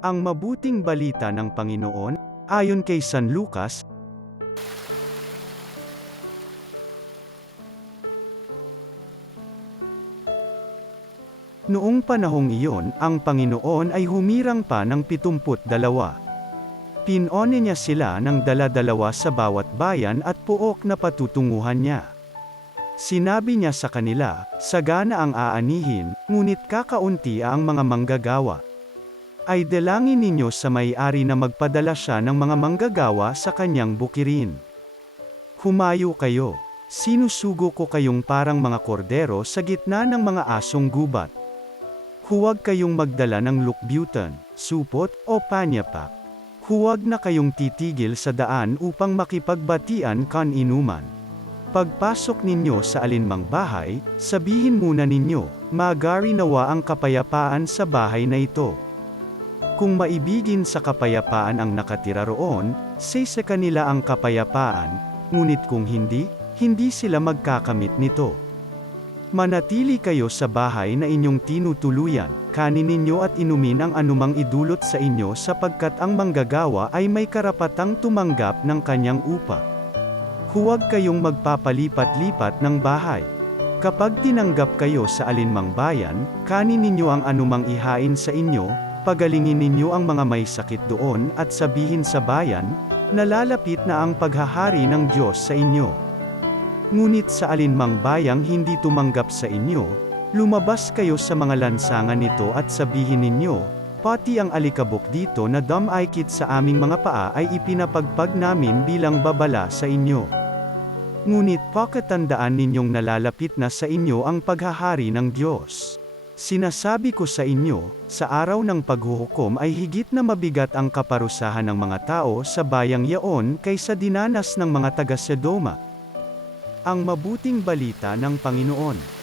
Ang mabuting balita ng Panginoon, ayon kay San Lucas. Noong panahong iyon, ang Panginoon ay humirang pa ng 72. Pinone niya sila ng dala-dalawa sa bawat bayan at puok na patutunguhan niya. Sinabi niya sa kanila, sagana ang aanihin, ngunit kakaunti ang mga manggagawa. Ay dalangin ninyo sa may-ari na magpadala siya ng mga manggagawa sa kanyang bukirin. Humayo kayo. Sinusugo ko kayong parang mga kordero sa gitna ng mga asong gubat. Huwag kayong magdala ng lukbyutan, supot, o panyapak. Huwag na kayong titigil sa daan upang makipagbatian kan inuman. Pagpasok ninyo sa alinmang bahay, sabihin muna ninyo, magari nawa ang kapayapaan sa bahay na ito. Kung maibigin sa kapayapaan ang nakatira roon, sa kanila ang kapayapaan, ngunit kung hindi, hindi sila magkakamit nito. Manatili kayo sa bahay na inyong tinutuluyan, kanin ninyo at inumin ang anumang idulot sa inyo sapagkat ang manggagawa ay may karapatang tumanggap ng kanyang upa. Huwag kayong magpapalipat-lipat ng bahay. Kapag tinanggap kayo sa alinmang bayan, kanin ninyo ang anumang ihain sa inyo, pagalingin ninyo ang mga may sakit doon at sabihin sa bayan, nalalapit na ang paghahari ng Diyos sa inyo. Ngunit sa alinmang bayang hindi tumanggap sa inyo, lumabas kayo sa mga lansangan nito at sabihin ninyo, pati ang alikabok dito na damaykit sa aming mga paa ay ipinapagpag namin bilang babala sa inyo. Ngunit pakatandaan ninyong nalalapit na sa inyo ang paghahari ng Diyos. Sinasabi ko sa inyo, sa araw ng paghuhukom ay higit na mabigat ang kaparusahan ng mga tao sa bayang yaon kaysa dinanas ng mga taga-Sodoma. Ang mabuting balita ng Panginoon.